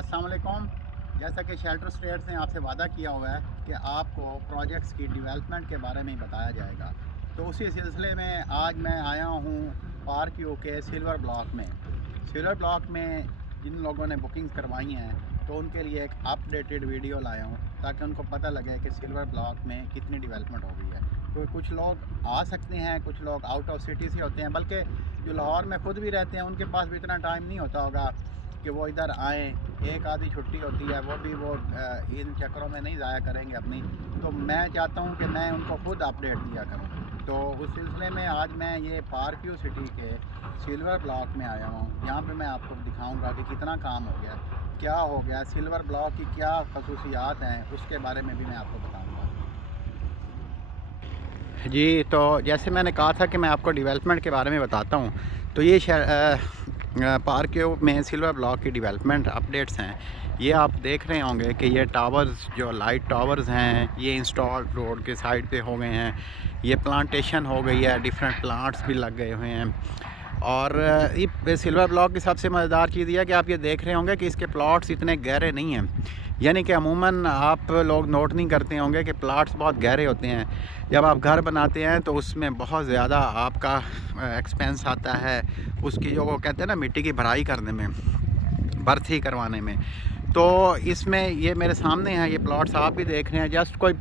अस्सलाम वालेकुम। जैसा कि शेल्टर स्टेट्स ने आपसे वादा किया हुआ है कि आपको प्रोजेक्ट्स की डेवलपमेंट के बारे में ही बताया जाएगा, तो उसी सिलसिले में आज मैं आया हूँ पार्क यू के सिल्वर ब्लॉक में। सिल्वर ब्लॉक में जिन लोगों ने बुकिंग्स करवाई हैं तो उनके लिए एक अपडेटेड वीडियो लाया हूँ ताकि उनको पता लगे कि सिल्वर ब्लॉक में कितनी डेवलपमेंट हो गई है। तो कुछ लोग आ सकते हैं, कुछ लोग आउट ऑफ सिटी से होते हैं, बल्कि जो लाहौर में ख़ुद भी रहते हैं उनके पास भी इतना टाइम नहीं होता होगा कि वो इधर आएँ। एक आधी छुट्टी होती है, वो भी वो इन चक्करों में नहीं ज़ाया करेंगे अपनी। तो मैं चाहता हूँ कि मैं उनको ख़ुद अपडेट दिया करूँ। तो उस सिलसिले में आज मैं ये पार्क यू सिटी के सिल्वर ब्लॉक में आया हूँ। यहाँ पे मैं आपको दिखाऊंगा कि कितना काम हो गया, क्या हो गया, सिल्वर ब्लॉक की क्या खसूसियात हैं, उसके बारे में भी मैं आपको बताऊँगा। जी, तो जैसे मैंने कहा था कि मैं आपको डेवलपमेंट के बारे में बताता हूँ, तो ये पार्क यू में सिल्वर ब्लॉक की डेवलपमेंट अपडेट्स हैं। ये आप देख रहे होंगे कि ये टावर्स, जो लाइट टावर्स हैं, ये इंस्टॉल रोड के साइड पे हो गए हैं। ये प्लांटेशन हो गई है, डिफरेंट प्लांट्स भी लग गए हुए हैं। और ये सिल्वर ब्लॉक की सबसे मज़ेदार चीज़ ये है कि आप ये देख रहे होंगे कि इसके प्लॉट्स इतने गहरे नहीं हैं। यानी कि अमूमन आप लोग नोट नहीं करते होंगे कि प्लॉट्स बहुत गहरे होते हैं। जब आप घर बनाते हैं तो उसमें बहुत ज़्यादा आपका एक्सपेंस आता है, उसकी जो वो कहते हैं ना मिट्टी की भराई करने में, बर्थी करवाने में। तो इसमें ये मेरे सामने है, ये प्लॉट्स आप भी देख रहे हैं, जस्ट कोई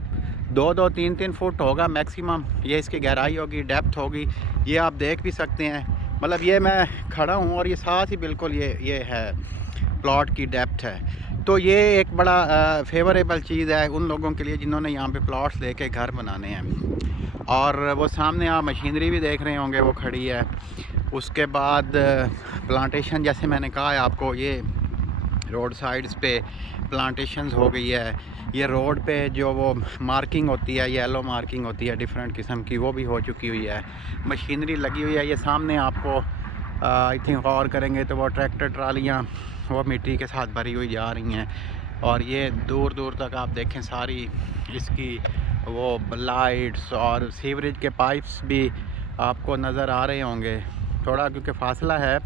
2-3 फुट होगा मैक्सिमम, ये इसकी गहराई होगी, डेप्थ होगी। ये आप देख भी सकते हैं, मतलब ये मैं खड़ा हूँ और ये साथ ही बिल्कुल ये है प्लॉट की डेप्थ है। तो ये एक बड़ा फेवरेबल चीज़ है उन लोगों के लिए जिन्होंने यहाँ पे प्लॉट्स लेके घर बनाने हैं। और वो सामने आप मशीनरी भी देख रहे होंगे, वो खड़ी है। उसके बाद प्लांटेशन, जैसे मैंने कहा है आपको, ये रोड साइड्स पे प्लांटेशंस हो गई है। ये रोड पे जो वो मार्किंग होती है, येलो मार्किंग होती है डिफरेंट किस्म की, वो भी हो चुकी हुई है। मशीनरी लगी हुई है। ये सामने आपको आई थिंक गौर करेंगे तो वो ट्रैक्टर ट्रालियाँ वो मिट्टी के साथ भरी हुई जा रही हैं। और ये दूर दूर तक आप देखें सारी इसकी वो लाइट्स और सीवरेज के पाइप्स भी आपको नज़र आ रहे होंगे। थोड़ा क्योंकि फासला है,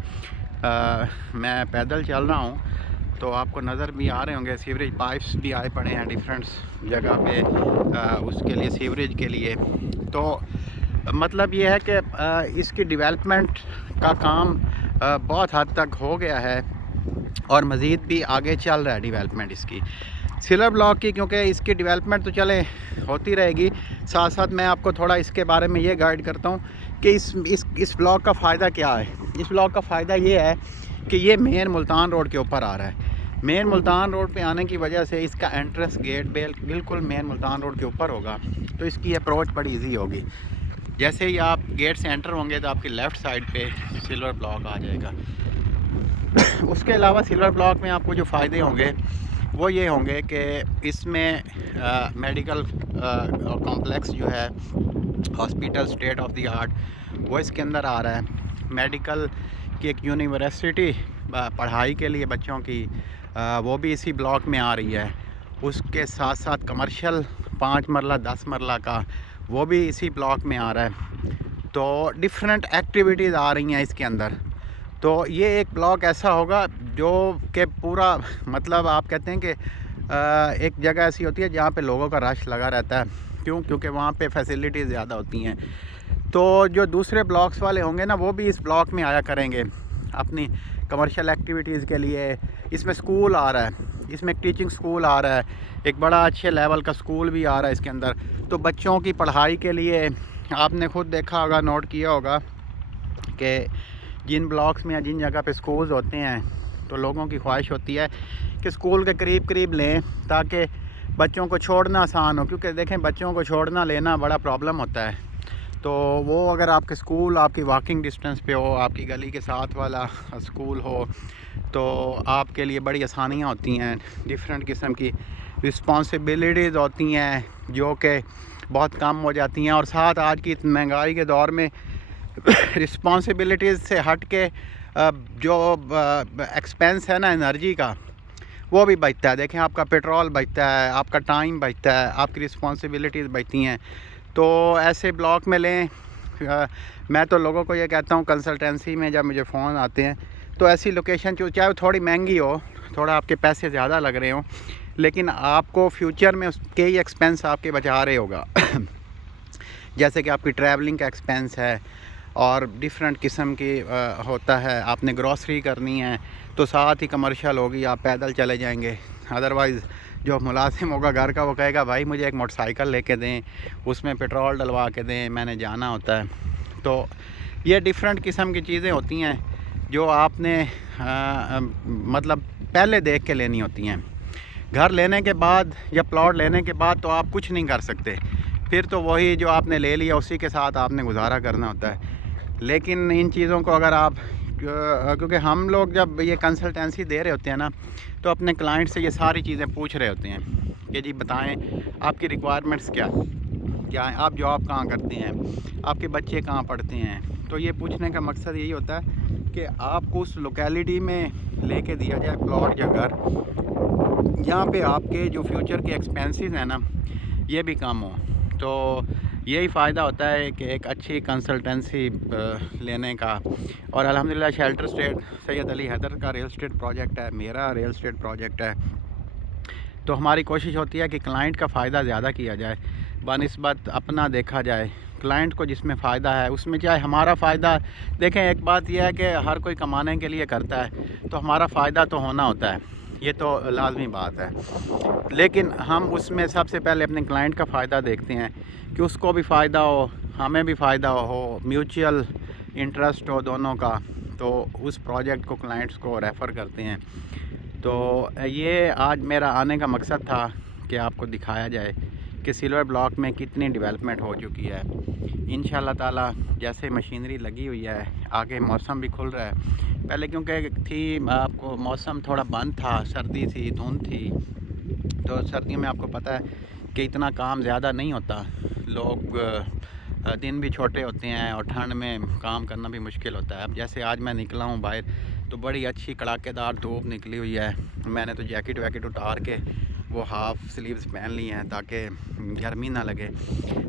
मैं पैदल चल रहा हूँ तो आपको नज़र भी आ रहे होंगे। सीवरेज पाइप्स भी आए पड़े हैं डिफरेंट जगह पे उसके लिए, सीवरेज के लिए। तो मतलब ये है कि इसकी डेवलपमेंट का काम बहुत हद तक हो गया है और मज़ीद भी आगे चल रहा है डेवलपमेंट इसकी, सिल्वर ब्लॉक की। क्योंकि इसकी डेवलपमेंट तो चले होती रहेगी, साथ साथ मैं आपको थोड़ा इसके बारे में ये गाइड करता हूँ कि इस ब्लॉक का फ़ायदा क्या है। इस ब्लॉक का फ़ायदा ये है कि ये मेन मुल्तान रोड के ऊपर आ रहा है। मेन मुल्तान रोड पे आने की वजह से इसका एंट्रेंस गेट बिल्कुल मेन मुल्तान रोड के ऊपर होगा, तो इसकी अप्रोच बड़ी इजी होगी। जैसे ही आप गेट से एंटर होंगे तो आपकी लेफ़्ट साइड पे सिल्वर ब्लॉक आ जाएगा। उसके अलावा सिल्वर ब्लॉक में आपको जो फ़ायदे होंगे वो ये होंगे कि इसमें मेडिकल कॉम्प्लेक्स जो है, hospital state of the art, वो इसके अंदर आ रहा है। मेडिकल की एक यूनिवर्सिटी पढ़ाई के लिए बच्चों की, वो भी इसी ब्लॉक में आ रही है। उसके साथ साथ कमर्शियल 5 मरला 10 मरला का वो भी इसी ब्लॉक में आ रहा है। तो डिफरेंट एक्टिविटीज़ आ रही हैं इसके अंदर। तो ये एक ब्लॉक ऐसा होगा जो कि पूरा, मतलब आप कहते हैं कि एक जगह ऐसी होती है जहाँ पे लोगों का रश लगा रहता है। क्योंकि वहाँ पे फैसिलिटीज़ ज़्यादा होती हैं। तो जो दूसरे ब्लॉक्स वाले होंगे ना, वो भी इस ब्लॉक में आया करेंगे अपनी कमर्शियल एक्टिविटीज़ के लिए। इसमें स्कूल आ रहा है, इसमें एक टीचिंग स्कूल आ रहा है, एक बड़ा अच्छे लेवल का स्कूल भी आ रहा है इसके अंदर। तो बच्चों की पढ़ाई के लिए आपने ख़ुद देखा होगा, नोट किया होगा कि जिन ब्लॉक्स में या जिन जगह पे स्कूल्स होते हैं तो लोगों की ख्वाहिश होती है कि स्कूल के करीब करीब लें ताकि बच्चों को छोड़ना आसान हो। क्योंकि देखें, बच्चों को छोड़ना लेना बड़ा प्रॉब्लम होता है। तो वो अगर आपके स्कूल आपकी वॉकिंग डिस्टेंस पे हो, आपकी गली के साथ वाला स्कूल हो, तो आपके लिए बड़ी आसानियाँ होती हैं। डिफरेंट किस्म की रिस्पॉन्सिबिलिटीज़ होती हैं जो कि बहुत कम हो जाती हैं। और साथ आज की महंगाई के दौर में रिस्पॉन्सिबिलिटीज़ से हट के जो एक्सपेंस है ना एनर्जी का, वो भी बचता है। देखें, आपका पेट्रोल बचता है, आपका टाइम बचता है, आपकी रिस्पॉन्सिबिलिटीज़ बचती हैं। तो ऐसे ब्लॉक में लें। मैं तो लोगों को ये कहता हूँ, कंसल्टेंसी में जब मुझे फ़ोन आते हैं تو ایسی لوکیشن چاہے وہ تھوڑی مہنگی ہو, تھوڑا آپ کے پیسے زیادہ لگ رہے ہوں, لیکن آپ کو فیوچر میں اس کے ہی ایکسپینس آپ کے بچا رہے ہوگا. جیسے کہ آپ کی ٹریولنگ کا ایکسپینس ہے اور ڈیفرنٹ قسم کی ہوتا ہے, آپ نے گروسری کرنی ہے تو ساتھ ہی کمرشل ہوگی, آپ پیدل چلے جائیں گے. ادروائز جو ملازم ہوگا گھر کا وہ کہے گا بھائی مجھے ایک موٹر سائیکل لے کے دیں, اس میں پٹرول ڈلوا کے دیں, میں نے جانا ہوتا ہے. تو یہ ڈیفرنٹ قسم کی چیزیں ہوتی ہیں جو آپ نے مطلب پہلے دیکھ کے لینی ہوتی ہیں. گھر لینے کے بعد یا پلاٹ لینے کے بعد تو آپ کچھ نہیں کر سکتے, پھر تو وہی جو آپ نے لے لیا اسی کے ساتھ آپ نے گزارا کرنا ہوتا ہے. لیکن ان چیزوں کو اگر آپ, کیونکہ ہم لوگ جب یہ کنسلٹنسی دے رہے ہوتے ہیں نا تو اپنے کلائنٹ سے یہ ساری چیزیں پوچھ رہے ہوتے ہیں کہ جی بتائیں آپ کی ریکوائرمنٹس کیا ہیں, آپ جاب کہاں کرتے ہیں, آپ کے بچے کہاں پڑھتے ہیں. تو یہ پوچھنے کا مقصد یہی ہوتا ہے کہ آپ کو اس لوکیلٹی میں لے کے دیا جائے پلاٹ یا گھر, جہاں پہ آپ کے جو فیوچر کے ایکسپینسز ہیں نا یہ بھی کم ہوں. تو یہی فائدہ ہوتا ہے کہ ایک اچھی کنسلٹنسی لینے کا. اور الحمدللہ شیلٹر اسٹیٹ سید علی حیدر کا ریل اسٹیٹ پروجیکٹ ہے, میرا ریل اسٹیٹ پروجیکٹ ہے. تو ہماری کوشش ہوتی ہے کہ کلائنٹ کا فائدہ زیادہ کیا جائے بنسبت اپنا دیکھا جائے. کلائنٹ کو جس میں فائدہ ہے اس میں چاہے ہمارا فائدہ, دیکھیں ایک بات یہ ہے کہ ہر کوئی کمانے کے لیے کرتا ہے تو ہمارا فائدہ تو ہونا ہوتا ہے, یہ تو لازمی بات ہے. لیکن ہم اس میں سب سے پہلے اپنے کلائنٹ کا فائدہ دیکھتے ہیں کہ اس کو بھی فائدہ ہو, ہمیں بھی فائدہ ہو, میوچل انٹرسٹ ہو دونوں کا. تو اس پروجیکٹ کو کلائنٹس کو ریفر کرتے ہیں. تو یہ آج میرا آنے کا مقصد تھا کہ آپ کو دکھایا جائے کہ سلور بلاک میں کتنی ڈیولپمنٹ ہو چکی ہے. انشاءاللہ تعالیٰ جیسے مشینری لگی ہوئی ہے, آگے موسم بھی کھل رہا ہے. پہلے کیونکہ تھی آپ کو موسم تھوڑا بند تھا, سردی تھی, دھند تھی, تو سردیوں میں آپ کو پتہ ہے کہ اتنا کام زیادہ نہیں ہوتا, لوگ دن بھی چھوٹے ہوتے ہیں اور ٹھنڈ میں کام کرنا بھی مشکل ہوتا ہے. اب جیسے آج میں نکلا ہوں باہر تو بڑی اچھی کڑاکے دار دھوپ نکلی ہوئی ہے, میں نے تو جیکٹ ویکٹ اتار کے وہ ہاف سلیوز پہن لی ہیں تاکہ گرمی نہ لگے.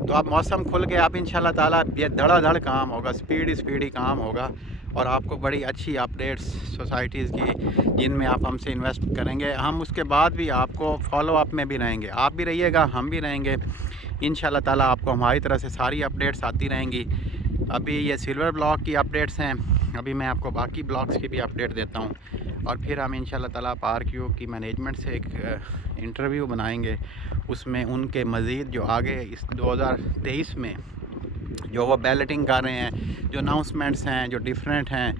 تو اب موسم کھل کے اب انشاءاللہ تعالیٰ یہ دھڑا دھڑ کام ہوگا, اسپیڈی کام ہوگا, اور آپ کو بڑی اچھی اپڈیٹس سوسائٹیز کی جن میں آپ ہم سے انویسٹ کریں گے, ہم اس کے بعد بھی آپ کو فالو اپ میں بھی رہیں گے. آپ بھی رہیے گا, ہم بھی رہیں گے انشاءاللہ تعالیٰ. آپ کو ہماری طرح سے ساری اپڈیٹس آتی رہیں گی. ابھی یہ سلور بلاک کی اپڈیٹس ہیں, ابھی میں آپ کو باقی بلاکس کی بھی اپڈیٹ دیتا ہوں, اور پھر ہم انشاءاللہ تعالیٰ PowerQ کی مینجمنٹ سے ایک انٹرویو بنائیں گے. اس میں ان کے مزید جو آگے اس 2023 میں جو وہ بیلٹنگ کر رہے ہیں, جو اناؤنسمنٹس ہیں جو ڈیفرنٹ ہیں,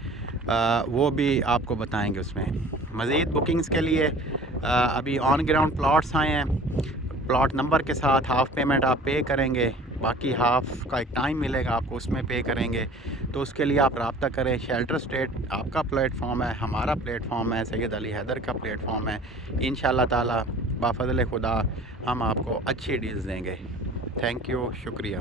وہ بھی آپ کو بتائیں گے. اس میں مزید بکنگز کے لیے ابھی آن گراؤنڈ پلاٹس آئے ہیں, پلاٹ نمبر کے ساتھ ہاف پیمنٹ آپ پے کریں گے, باقی ہاف کا ایک ٹائم ملے گا آپ کو, اس میں پے کریں گے. تو اس کے لیے آپ رابطہ کریں. شیلٹر اسٹیٹ آپ کا پلیٹ فارم ہے, ہمارا پلیٹ فارم ہے, سید علی حیدر کا پلیٹ فارم ہے. انشاءاللہ تعالیٰ بفضل خدا ہم آپ کو اچھی ڈیلز دیں گے. تھینک یو, شکریہ.